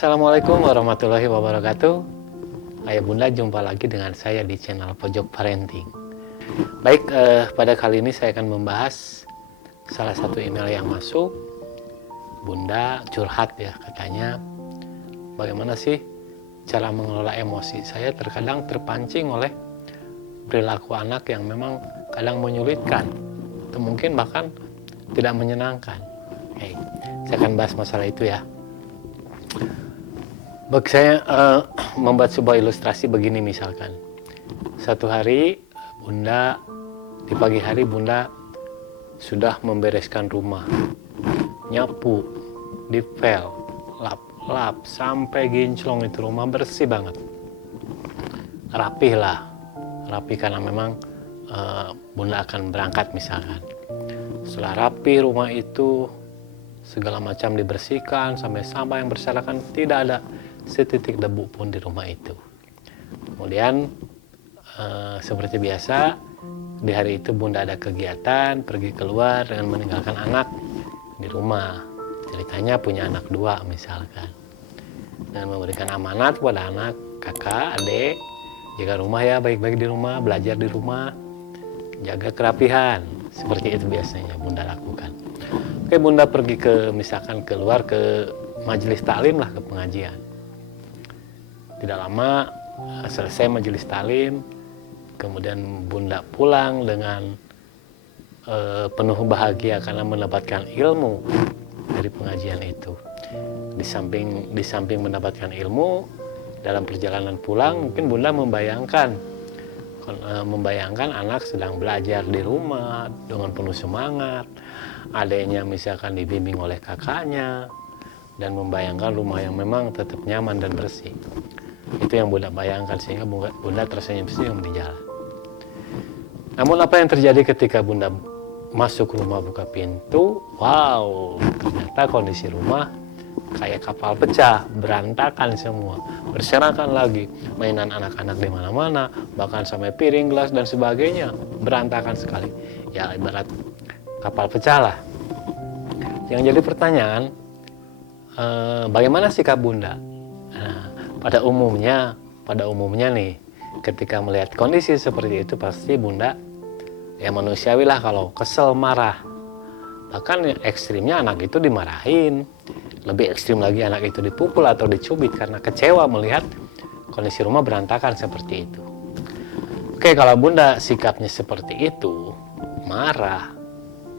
Assalamualaikum warahmatullahi wabarakatuh. Ayah Bunda, jumpa lagi dengan saya di channel Pojok Parenting. Baik, pada kali ini saya akan membahas salah satu email yang masuk. Bunda curhat ya, katanya bagaimana sih cara mengelola emosi. Saya terkadang terpancing oleh perilaku anak yang memang kadang menyulitkan, atau mungkin bahkan tidak menyenangkan. Oke, saya akan bahas masalah itu ya. Bagi saya membuat sebuah ilustrasi begini, misalkan satu hari Bunda, di pagi hari Bunda sudah membereskan rumah, nyapu, dipel, lap sampai ginclong, itu rumah bersih banget, rapi karena memang Bunda akan berangkat misalkan. Setelah rapi rumah itu, segala macam dibersihkan sampai sampah yang berserakan, tidak ada setitik debu pun di rumah itu. Kemudian seperti biasa di hari itu Bunda ada kegiatan pergi keluar dengan meninggalkan anak di rumah. Ceritanya punya anak 2 misalkan, dan memberikan amanat kepada anak, kakak, adik, jaga rumah ya, baik-baik di rumah, belajar di rumah, jaga kerapihan. Seperti itu biasanya Bunda lakukan. Oke, Bunda pergi ke misalkan keluar ke majelis taklim lah, ke pengajian. Tidak lama selesai majelis taklim, kemudian Bunda pulang dengan penuh bahagia karena mendapatkan ilmu dari pengajian itu. Di samping mendapatkan ilmu, dalam perjalanan pulang mungkin Bunda membayangkan anak sedang belajar di rumah dengan penuh semangat, adiknya misalkan dibimbing oleh kakaknya, dan membayangkan rumah yang memang tetap nyaman dan bersih. Itu yang Bunda bayangkan, sehingga Bunda tersenyum-senyum di jalan. Namun apa yang terjadi ketika Bunda masuk rumah, buka pintu, wow, ternyata kondisi rumah kayak kapal pecah, berantakan semua, berserakan lagi, mainan anak-anak di mana-mana, bahkan sampai piring, gelas dan sebagainya, berantakan sekali. Ya ibarat kapal pecah lah. Yang jadi pertanyaan, bagaimana sikap Bunda? Nah, pada umumnya nih, ketika melihat kondisi seperti itu, pasti Bunda ya manusiawi lah kalau kesel, marah. Bahkan ekstrimnya anak itu dimarahin, lebih ekstrim lagi anak itu dipukul atau dicubit karena kecewa melihat kondisi rumah berantakan seperti itu. Oke, kalau Bunda sikapnya seperti itu, marah,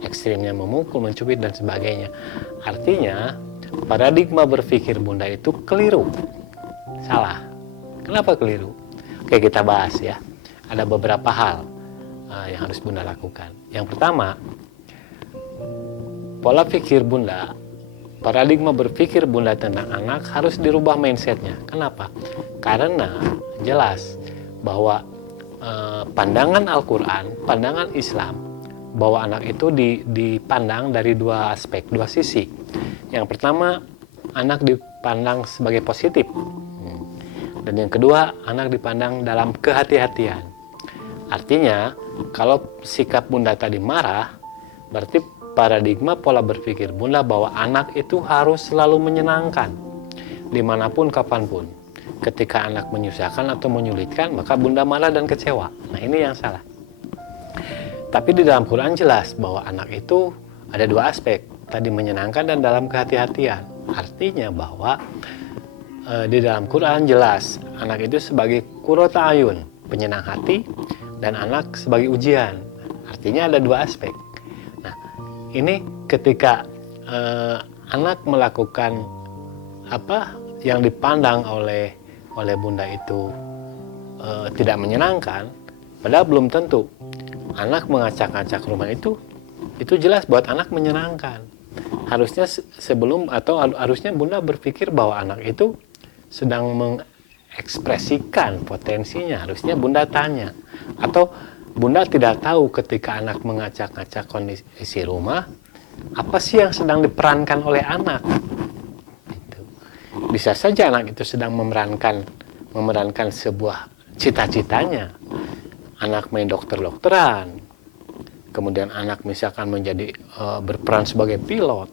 ekstrimnya memukul, mencubit dan sebagainya, artinya paradigma berpikir Bunda itu keliru, salah. Kenapa keliru? Oke, kita bahas ya. Ada beberapa hal yang harus Bunda lakukan. Yang pertama, pola pikir Bunda, paradigma berpikir Bunda tentang anak harus dirubah mindsetnya. Kenapa? Karena jelas bahwa pandangan Al-Quran, pandangan Islam, bahwa anak itu dipandang dari 2 aspek, 2 sisi. Yang pertama, anak dipandang sebagai positif. Dan yang kedua, anak dipandang dalam kehati-hatian. Artinya, kalau sikap Bunda tadi marah, berarti paradigma pola berpikir Bunda bahwa anak itu harus selalu menyenangkan, dimanapun, kapanpun. Ketika anak menyusahkan atau menyulitkan, maka Bunda marah dan kecewa. Nah, ini yang salah. Tapi di dalam Quran jelas bahwa anak itu ada 2 aspek, tadi menyenangkan dan dalam kehati-hatian. Artinya bahwa di dalam Quran jelas anak itu sebagai qurrata ayun, penyenang hati, dan anak sebagai ujian. Artinya ada 2 aspek. Nah, ini ketika anak melakukan apa yang dipandang oleh Bunda itu tidak menyenangkan, padahal belum tentu anak mengacak-acak rumah itu jelas buat anak menyenangkan. Harusnya harusnya Bunda berpikir bahwa anak itu sedang mengekspresikan potensinya. Harusnya Bunda tanya, atau Bunda tidak tahu ketika anak mengacak-acak kondisi rumah, apa sih yang sedang diperankan oleh anak? Gitu. Bisa saja anak itu sedang memerankan sebuah cita-citanya. Anak main dokter-dokteran, kemudian anak misalkan menjadi berperan sebagai pilot,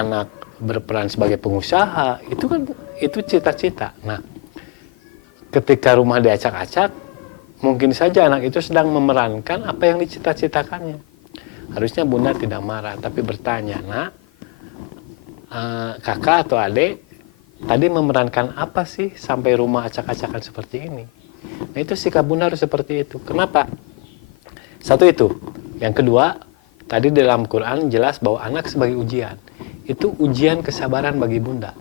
anak berperan sebagai pengusaha, itu kan itu cita-cita. Nah, ketika rumah diacak-acak, mungkin saja anak itu sedang memerankan apa yang dicita-citakannya. Harusnya bunda tidak marah, tapi bertanya, nak, kakak atau adik tadi memerankan apa sih sampai rumah acak-acakan seperti ini? Nah, itu sikap bunda harus seperti itu. Kenapa? Satu itu. Yang kedua, tadi dalam Quran jelas bahwa anak sebagai ujian. Itu ujian kesabaran bagi bunda.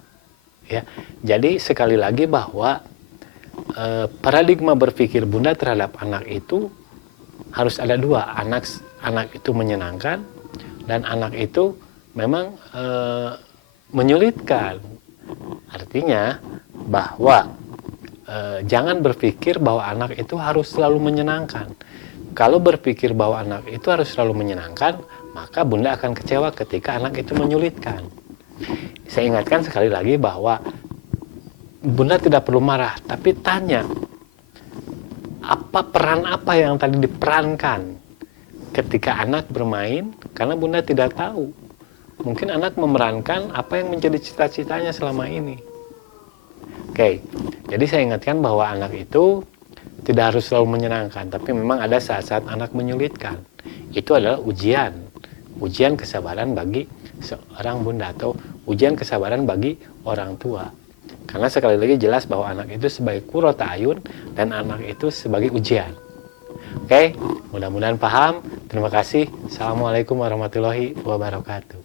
Ya, jadi sekali lagi bahwa paradigma berpikir bunda terhadap anak itu harus ada dua. Anak itu menyenangkan dan anak itu memang menyulitkan. Artinya bahwa jangan berpikir bahwa anak itu harus selalu menyenangkan. Kalau berpikir bahwa anak itu harus selalu menyenangkan, maka bunda akan kecewa ketika anak itu menyulitkan. Saya ingatkan sekali lagi bahwa bunda tidak perlu marah, tapi tanya, peran apa yang tadi diperankan ketika anak bermain, karena bunda tidak tahu. Mungkin anak memerankan apa yang menjadi cita-citanya selama ini. Oke, jadi saya ingatkan bahwa anak itu tidak harus selalu menyenangkan, tapi memang ada saat-saat anak menyulitkan. Itu adalah ujian kesabaran bagi seorang bunda atau ujian kesabaran bagi orang tua. Karena sekali lagi jelas bahwa anak itu sebagai qurrata ayun dan anak itu sebagai ujian. Oke, mudah-mudahan paham. Terima kasih. Assalamualaikum warahmatullahi wabarakatuh.